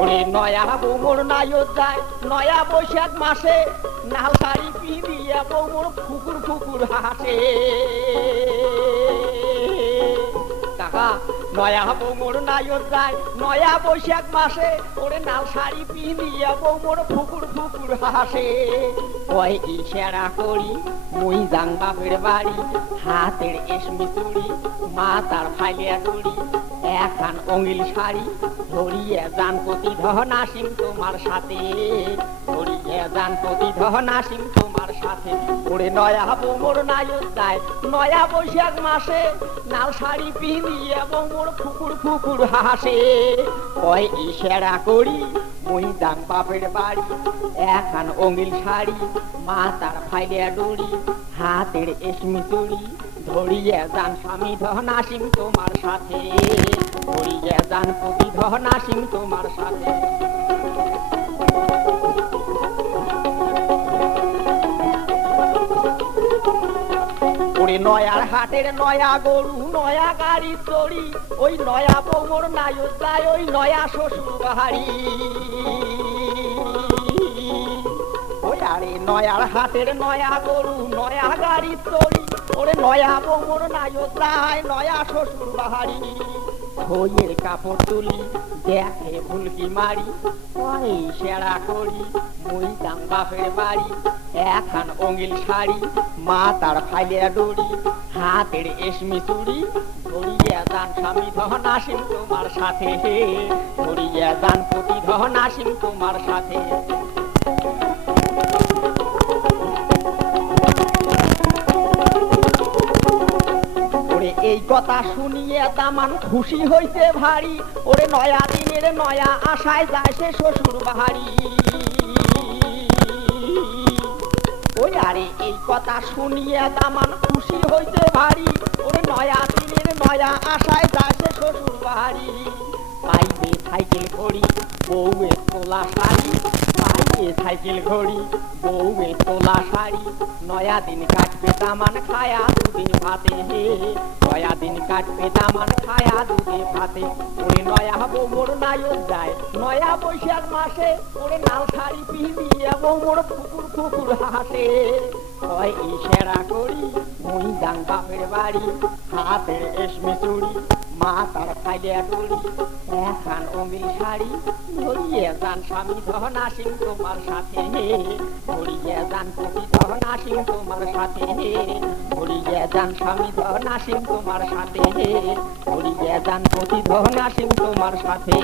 ওরে নয়া বৌমর নায়ত যায় নয়া বৈশাখ মাসে, লাল শাড়ি পিঁধিয়া বৌমর ফুকুর ফুকুর হাসে। কাকা নয়া বৌমর নায়ত যায় নয়া বৈশাখ মাসে, ওরে লাল শাড়ি পিঁধিয়া বৌমর ফুকুর ফুকুর হাসে। কয় ইশারা করি মুই যাং বাপের বাড়ি, হাতের এসমি চুড়ি মাথার ফাইলিয়া করি, এখন অঙ্গিল শাড়ি ধরিয়ে যান প্রতিধন আসিম তোমার সাথে, ধরিয়ে যান প্রতিধন আসিম তোমার সাথে। ওরে নয়া বৌমর নায়ত যায় নয়া বৈশাখ মাসে, লাল শাড়ি পিঁধিয়ে বৌমর ফুকুর ফুকুর হাসে। কয় ইশারা করি মুই যাং বাপের বাড়ি, এখন অঙ্গিল শাড়ি মাথার ফাইলিয়া ডুড়ি, হাতের এসমি চুড়ি ধরিয়ে যান স্বামী ধন আসিম তোমার সাথে, ধরিয়ে যান প্রতিধন আসিম তোমার সাথে। ওরে নয়ার হাটের নয়া গরু নয়া গাড়ি চড়ি, ওই নয়া বৌমর নায়ত যায় ওই নয়া শ্বশুর বাড়ি। ওই আরে নয়ার হাটের নয়া গরু নয়া গাড়ি চড়ি, ওরে নয়া বৌমর নায়ত যায় নয়া শ্বশুর বাড়ি। বইয়ের কাপড় তুলি দেখে ফুলকি মারি, ওই সেরা করি মুই যাং বাপের বাড়ি, এখন অঙ্গিল শাড়ি মাথার ফাইলিয়া ডুড়ি, হাতের এসমি চুড়ি ধরিয়ে যান স্বামী ধন আসিম তোমার সাথে, ধরিয়ে যান প্রতিধন আসিম তোমার সাথে। এই কথা শুনিয়ে দামান খুশি হইতে ভারী, ওরে নয়া দিনের নয়া আশায় যায় সে শ্বশুর বাড়ি। ওই আরে এই কথা শুনিয়ে দামান খুশি হইতে ভারী, ওরে নয়া দিনের নয়া আশায় যায় সে শ্বশুর বাড়ি। পাইবে সাইকেল ঘড়ি বউয়ে তোলা শাড়ি, পাইবে সাইকেল ঘড়ি বউয়ে তোলা শাড়ি, নয়া দিন কাটবে দামান খায়া দুদিন ভাতে, নয়া দিন কাটবে দামান খায়া দুধে ভাতে। ওরে নয়া বৌমর নায়ত যায় নয়া বৈশাখ মাসে, ওরে লাল শাড়ি পিঁধিয়ে বৌমর ফুকুর ফুকুর হাসে। কয় ইশারা করি মুই যাং বাপের বাড়ি, হাতের এসমি চুড়ি মাথার ফাইলিয়া ডুড়ি, এখন অঙ্গিল শাড়ি ধরিয়ে যান স্বামী ধন আসিম তোমার সাথে, ধরিয়ে যান প্রতিধন আসিম তোমার সাথে, ধরিয়ে যান স্বামী ধন আসিম তোমার সাথে, ধরিয়ে যান প্রতিধন আসিম তোমার সাথে।